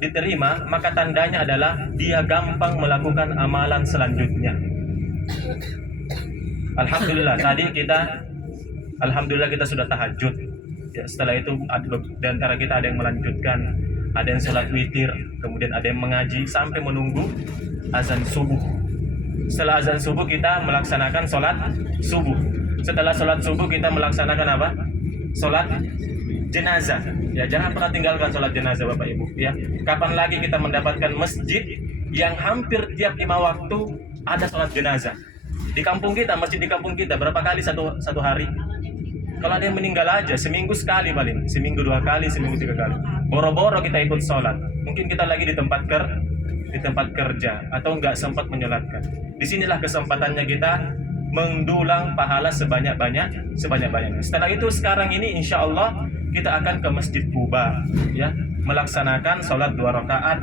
diterima, maka tandanya adalah dia gampang melakukan amalan selanjutnya. Alhamdulillah kita sudah tahajud. Ya, setelah itu di antara kita ada yang melanjutkan, ada yang sholat witir, kemudian ada yang mengaji sampai menunggu azan subuh. Setelah azan subuh kita melaksanakan sholat subuh. Setelah sholat subuh kita melaksanakan apa? Sholat jenazah. Ya, jangan pernah tinggalkan sholat jenazah Bapak Ibu. Ya, kapan lagi kita mendapatkan masjid yang hampir tiap 5 waktu ada sholat jenazah? Di kampung kita, masjid di kampung kita berapa kali satu hari? Kalau ada yang meninggal aja seminggu sekali paling, seminggu 2 kali, seminggu 3 kali. Boro-boro kita ikut sholat. Mungkin kita lagi di tempat kerja atau nggak sempat menyolatkan. Disinilah kesempatannya kita mendulang pahala sebanyak-banyaknya. Setelah itu sekarang ini insya Allah kita akan ke Masjid Quba, ya, melaksanakan sholat 2 rakaat.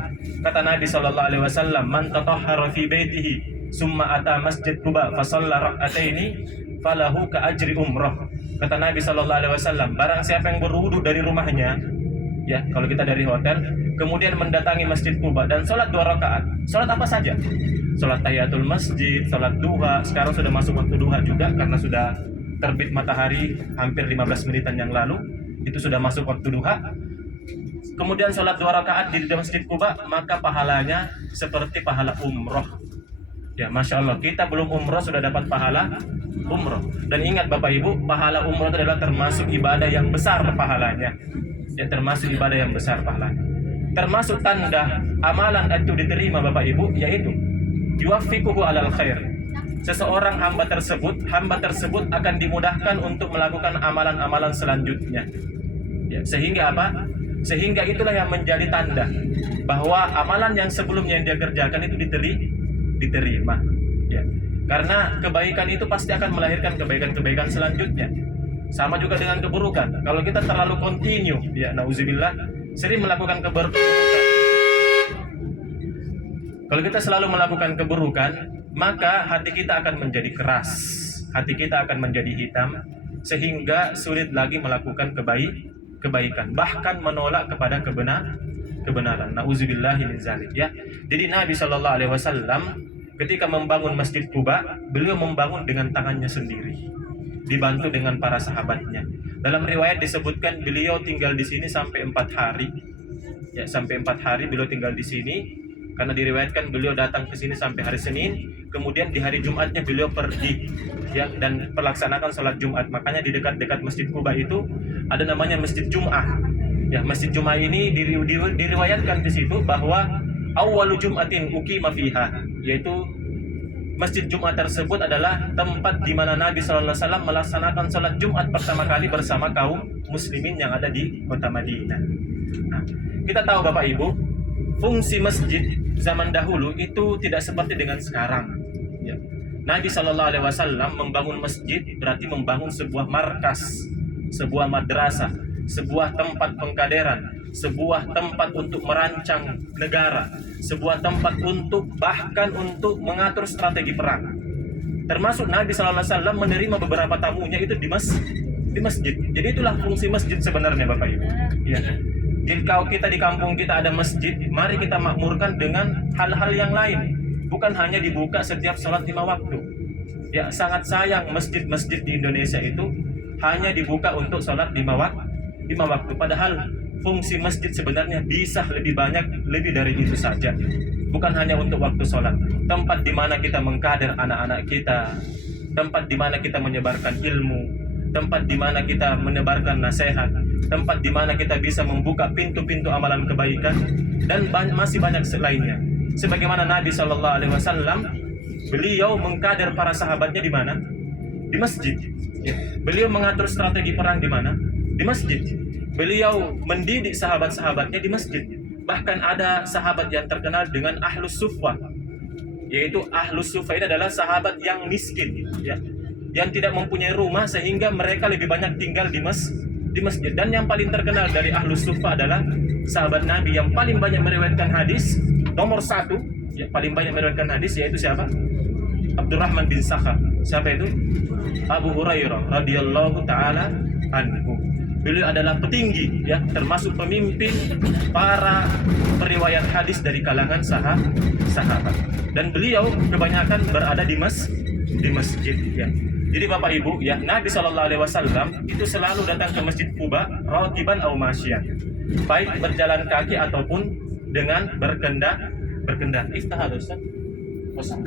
Kata Nabi SAW, man tatahhara fi baitihi summa ata Masjid Quba fa shalla rak'ataini falahu ka ajri umrah. Kata Nabi SAW, barang siapa yang berwudu dari rumahnya, ya, kalau kita dari hotel, kemudian mendatangi Masjid Quba dan sholat 2 rakaat. Sholat apa saja? Sholat tahiyatul masjid, sholat duha. Sekarang sudah masuk waktu duha juga karena sudah terbit matahari hampir 15 menitan yang lalu. Itu sudah masuk waktu duha. Kemudian sholat 2 rakaat di Masjid Quba, maka pahalanya seperti pahala umroh. Ya, Masya Allah, kita belum umroh sudah dapat pahala umroh. Dan ingat Bapak Ibu, pahala umroh itu adalah termasuk ibadah yang besar pahalanya. Ya, termasuk ibadah yang besar pahalanya. Termasuk tanda amalan itu diterima Bapak Ibu, yaitu yuwaffiquhu alal khair. Seseorang hamba tersebut akan dimudahkan untuk melakukan amalan-amalan selanjutnya. Ya, sehingga apa? Sehingga itulah yang menjadi tanda bahwa amalan yang sebelumnya yang dia kerjakan itu diterima. Ya. Karena kebaikan itu pasti akan melahirkan kebaikan-kebaikan selanjutnya. Sama juga dengan keburukan. Kalau kita terlalu kontinu, ya nauzubillah, sering melakukan keburukan. Kalau kita selalu melakukan keburukan, maka hati kita akan menjadi keras. Hati kita akan menjadi hitam sehingga sulit lagi melakukan kebaikan, bahkan menolak kepada kebenaran. Nauzubillahi min dzalik, ya. Jadi Nabi SAW ketika membangun Masjid Quba, beliau membangun dengan tangannya sendiri, dibantu dengan para sahabatnya. Dalam riwayat disebutkan beliau tinggal di sini sampai 4 hari. Ya, sampai 4 hari beliau tinggal di sini. Karena diriwayatkan beliau datang ke sini sampai hari Senin, kemudian di hari Jumatnya beliau pergi, ya, dan melaksanakan sholat Jumat. Makanya di dekat-dekat Masjid Quba itu ada namanya Masjid Jum'ah. Ya, Masjid Jum'ah ini diriwayatkan di situ bahwa awwalu Jum'atin uqima fiha, yaitu Masjid Jumat tersebut adalah tempat di mana Nabi SAW melaksanakan sholat Jumat pertama kali bersama kaum muslimin yang ada di kota Madinah. Nah, kita tahu Bapak Ibu, fungsi masjid zaman dahulu itu tidak seperti dengan sekarang. Ya. Nabi SAW membangun masjid berarti membangun sebuah markas, sebuah madrasah, sebuah tempat pengkaderan, sebuah tempat untuk merancang negara, sebuah tempat untuk bahkan untuk mengatur strategi perang. Termasuk Nabi SAW menerima beberapa tamunya itu di masjid. Jadi itulah fungsi masjid sebenarnya Bapak Ibu. Ya. Jadi kalau kita di kampung kita ada masjid, mari kita makmurkan dengan hal-hal yang lain. Bukan hanya dibuka setiap sholat 5 waktu. Ya, sangat sayang masjid-masjid di Indonesia itu hanya dibuka untuk sholat 5 waktu. Padahal fungsi masjid sebenarnya bisa lebih banyak, lebih dari itu saja. Bukan hanya untuk waktu sholat. Tempat di mana kita mengkader anak-anak kita, tempat di mana kita menyebarkan ilmu, tempat di mana kita menebarkan nasihat, tempat di mana kita bisa membuka pintu-pintu amalan kebaikan, dan masih banyak lainnya. Sebagaimana Nabi SAW, beliau mengkader para sahabatnya di mana? Di masjid. Beliau mengatur strategi perang di mana? Di masjid. Beliau mendidik sahabat-sahabatnya di masjid. Bahkan ada sahabat yang terkenal dengan Ahlus Suffah, yaitu Ahlus Suffah ini adalah sahabat yang miskin, ya, yang tidak mempunyai rumah sehingga mereka lebih banyak tinggal di masjid. Dan yang paling terkenal dari Ahlus Suffah adalah sahabat Nabi yang paling banyak meriwayatkan hadis, nomor 1, yang paling banyak meriwayatkan hadis, yaitu siapa? Abdurrahman bin Sakhar. Siapa itu? Abu Hurairah radhiyallahu taala anhu. beliau adalah petinggi, ya, termasuk pemimpin para periwayat hadis dari kalangan sahabat. Dan beliau kebanyakan berada di masjid, ya. Jadi Bapak Ibu, ya, Nabi Shallallahu Alaihi Wasallam itu selalu datang ke Masjid Quba, rakiban au masyian, baik berjalan kaki ataupun dengan berkendara. Iftah Ustaz.